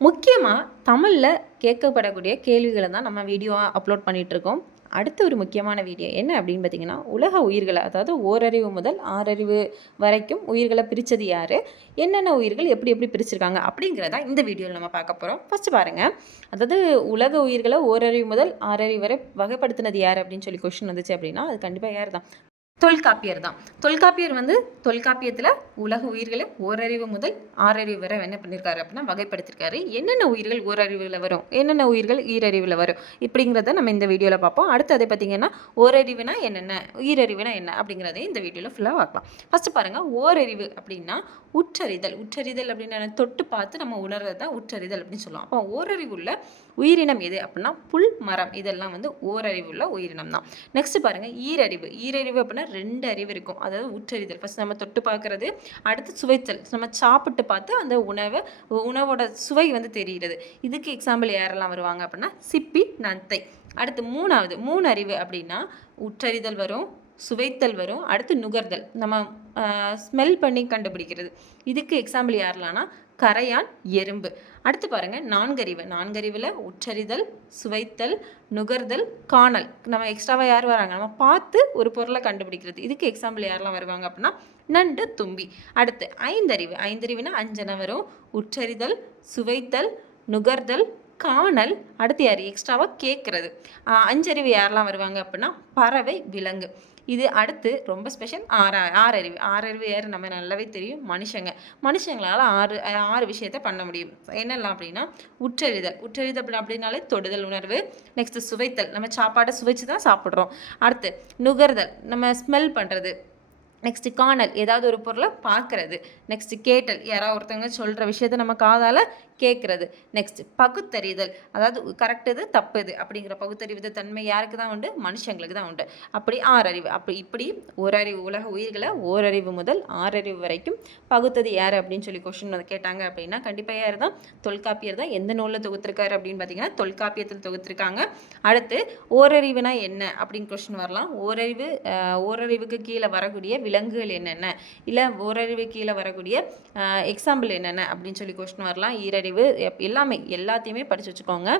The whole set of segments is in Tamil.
முக்கியமாக தமிழில் கேட்கப்படக்கூடிய கேள்விகளை தான் நம்ம வீடியோவாக அப்லோட் பண்ணிகிட்ருக்கோம் அடுத்த ஒரு முக்கியமான வீடியோ என்ன அப்படின்னு பார்த்தீங்கன்னா உலக உயிர்களை அதாவது ஓரறிவு முதல் ஆறறிவு வரைக்கும் உயிர்களை பிரித்தது யார்? என்னென்ன உயிர்கள் எப்படி எப்படி பிரிச்சிருக்காங்க அப்படிங்கிறதா இந்த வீடியோவில் நம்ம பார்க்க போகிறோம் ஃபஸ்ட்டு பாருங்கள் அதாவது உலக உயிர்களை ஓரறிவு முதல் ஆறறிவு வரை வகைப்படுத்தினது யார் அப்படின்னு சொல்லி கொஷின் வந்துச்சு அப்படின்னா அது கண்டிப்பாக யார் தான் தொல்காப்பியர் தான். தொல்காப்பியர் வந்து தொல்காப்பியத்தில் உலக உயிர்களை ஓரறிவு முதல் ஆறறிவு வரை என்ன பண்ணியிருக்காரு அப்படின்னா வகைப்படுத்திருக்காரு. என்னென்ன உயிர்கள் ஓரறிவில் வரும்? என்னென்ன உயிர்கள் ஈரறிவில் வரும்? இப்படிங்கிறத நம்ம இந்த வீடியோவில் பார்ப்போம். அடுத்து அதை பார்த்தீங்கன்னா ஓரறிவுனா என்னென்ன? ஈரறிவுனா என்ன? அப்படிங்கிறதையும் இந்த வீடியோவில் ஃபுல்லாக பார்க்கலாம். ஃபஸ்ட்டு பாருங்கள் ஓரறிவு அப்படின்னா உற்றறிதல். உற்றறிதல் அப்படின்னா தொட்டு பார்த்து நம்ம உணர்றது தான் உற்றறிதல் அப்படின்னு சொல்லுவோம். அப்போ ஓரறிவுள்ள உயிரினம் எது அப்படின்னா புல் மரம் இதெல்லாம் வந்து ஓரறிவுள்ள உயிரினம் தான். நெக்ஸ்ட் பாருங்கள் ஈரறிவு. ஈரறிவு அப்படின்னா ரெண்டு அறிவு இருக்கும். அதாவது உற்றறிதல் ஃபஸ்ட் நம்ம தொட்டு பார்க்குறது அடுத்து சுவைத்தல். நம்ம சாப்பிட்டு பார்த்து அந்த உணவை உணவோட சுவை வந்து தெரிகிறது. இதுக்கு எக்ஸாம்பிள் யாரெல்லாம் வருவாங்க அப்படின்னா சிப்பி நத்தை. அடுத்து மூணாவது மூணு அறிவு அப்படின்னா உற்றறிதல் வரும் சுவைத்தல் வரும். அடுத்து நுகர்தல். நம்ம ஸ்மெல் பண்ணி கண்டுபிடிக்கிறது. இதுக்கு எக்ஸாம்பிள் யாரெல்லாம்னா கரையான் எறும்பு. அடுத்து பாருங்கள் நான்கறிவு. நான்கறிவில் உச்சரிதல் சுவைத்தல் நுகர்தல் காணல். நம்ம எக்ஸ்ட்ராவாக யார் வராங்க? நம்ம பார்த்து ஒரு பொருளை கண்டுபிடிக்கிறது. இதுக்கு எக்ஸாம்பிள் யாரெல்லாம் வருவாங்க அப்படின்னா நண்டு தும்பி. அடுத்து ஐந்தறிவு. ஐந்தறிவுனா அஞ்சனை வரும்? உச்சரிதல் சுவைத்தல் நுகர்தல் காணல் அடுத்து யார் எக்ஸ்ட்ராவாக கேட்குறது அஞ்சறிவு யாரெல்லாம் வருவாங்க அப்படின்னா பறவை விலங்கு. இது அடுத்து ரொம்ப ஸ்பெஷல் ஆறா ஆறறிவு ஆறறிவு யார்? நம்ம நல்லாவே தெரியும். மனுஷங்க. மனுஷங்களால் ஆறு ஆறு விஷயத்த பண்ண முடியும். என்னெல்லாம் அப்படின்னா உற்றறிதல். உற்றறிதல் அப்படி அப்படின்னாலே தொடுதல் உணர்வு. நெக்ஸ்ட்டு சுவைத்தல். நம்ம சாப்பாடை சுவைச்சு தான் சாப்பிட்றோம். அடுத்து நுகர்தல். நம்ம ஸ்மெல் பண்ணுறது நெக்ஸ்ட்டு காணல். ஏதாவது ஒரு பொருளை பார்க்குறது. நெக்ஸ்ட்டு கேட்டல். யாராவது ஒருத்தவங்க சொல்கிற விஷயத்த நம்ம காதால் கேட்குறது. நெக்ஸ்ட் பகுத்தறிதல். அதாவது கரெக்ட் இது தப்பு இது அப்படிங்கிற பகுத்தறிவு தன்மை யாருக்கு தான் உண்டு? மனுஷங்களுக்கு தான் உண்டு. அப்படி ஆறறிவு. அப்படி இப்படி ஓரறிவு உலக உயிர்களை ஓரறிவு முதல் ஆறறிவு வரைக்கும் பகுத்தது யார் அப்படின்னு சொல்லி கொஷின் வந்து கேட்டாங்க அப்படின்னா கண்டிப்பாக யார் தான்? தொல்காப்பியர் தான். எந்த நூலில் தொகுத்திருக்காரு அப்படின்னு பார்த்தீங்கன்னா தொல்காப்பியத்தில் தொகுத்திருக்காங்க. அடுத்து ஓரறிவுனா என்ன அப்படின்னு கொஷின் வரலாம். ஓரறிவு ஓரறிவுக்கு கீழே வரக்கூடிய விலங்குகள் என்னென்ன? இல்லை ஓரறிவு கீழே வரக்கூடிய எக்ஸாம்பிள் என்னென்ன அப்படின்னு சொல்லி கொஷின் வரலாம். ஈரறிவு அறிவு எல்லாமே எல்லாத்தையுமே படித்து வச்சுக்கோங்க.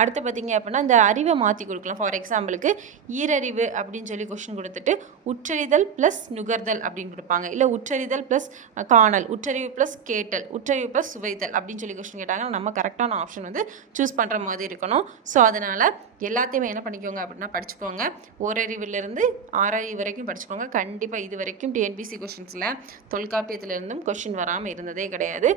அடுத்து பார்த்தீங்க அப்படின்னா இந்த அறிவை மாற்றி கொடுக்கலாம். ஃபார் எக்ஸாம்பிளுக்கு ஈரறிவு அப்படின்னு சொல்லி கொஷின் கொடுத்துட்டு உற்றறிதல் ப்ளஸ் நுகர்தல் அப்படின்னு கொடுப்பாங்க. இல்லை உற்றறிதல் ப்ளஸ் காணல் உற்றறிவு ப்ளஸ் கேட்டல் உற்றறிவு ப்ளஸ் சுவைத்தல் அப்படின்னு சொல்லி கொஷின் கேட்டாங்கன்னா நம்ம கரெக்டான ஆப்ஷன் வந்து சூஸ் பண்ணுற மாதிரி இருக்கணும். ஸோ அதனால் எல்லாத்தையுமே என்ன பண்ணிக்கோங்க அப்படின்னா படிச்சுக்கோங்க. ஓரறிவிலிருந்து ஆறறிவு வரைக்கும் படிச்சுக்கோங்க. கண்டிப்பாக இது வரைக்கும் டிஎன்பிசி கொஷின்ஸில் தொல்காப்பியத்திலிருந்தும் கொஷின் வராமல் இருந்ததே கிடையாது.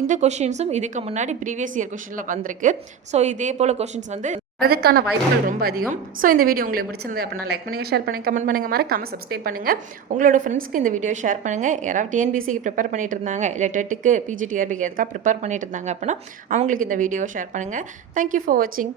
இந்த கொஷின்ஸும் இதுக்கு முன்னாடி ப்ரீவியஸ் இயர் கொஷினில் வந்திருக்கு. ஸோ இதே போல் கொஷின்ஸ் வந்து வரதுக்கான வாய்ப்புகள் ரொம்ப அதிகம். ஸோ இந்த வீடியோ உங்களுக்கு பிடிச்சிருந்து அப்படின்னா லைக் பண்ணுங்கள் ஷேர் பண்ணுங்கள் கமெண்ட் பண்ணுங்கள் மறக்காமல் சப்ஸ்கிரைப் பண்ணுங்கள் உங்களோட ஃப்ரெண்ட்ஸ்க்கு இந்த வீடியோ ஷேர் பண்ணுங்கள் யாராவது டிஎன்பிசிக்கு ப்ரிப்பேர் பண்ணிட்டு இருந்தாங்க இல்லை டெட்டுக்கு பிஜிடிஆர்பிக்கு எதுக்காக ப்ரிப்பேர் பண்ணிட்டு இருந்தாங்க அப்படின்னா அவங்களுக்கு இந்த வீடியோ ஷேர் பண்ணுங்கள் தேங்க்யூ ஃபார் வாட்சிங்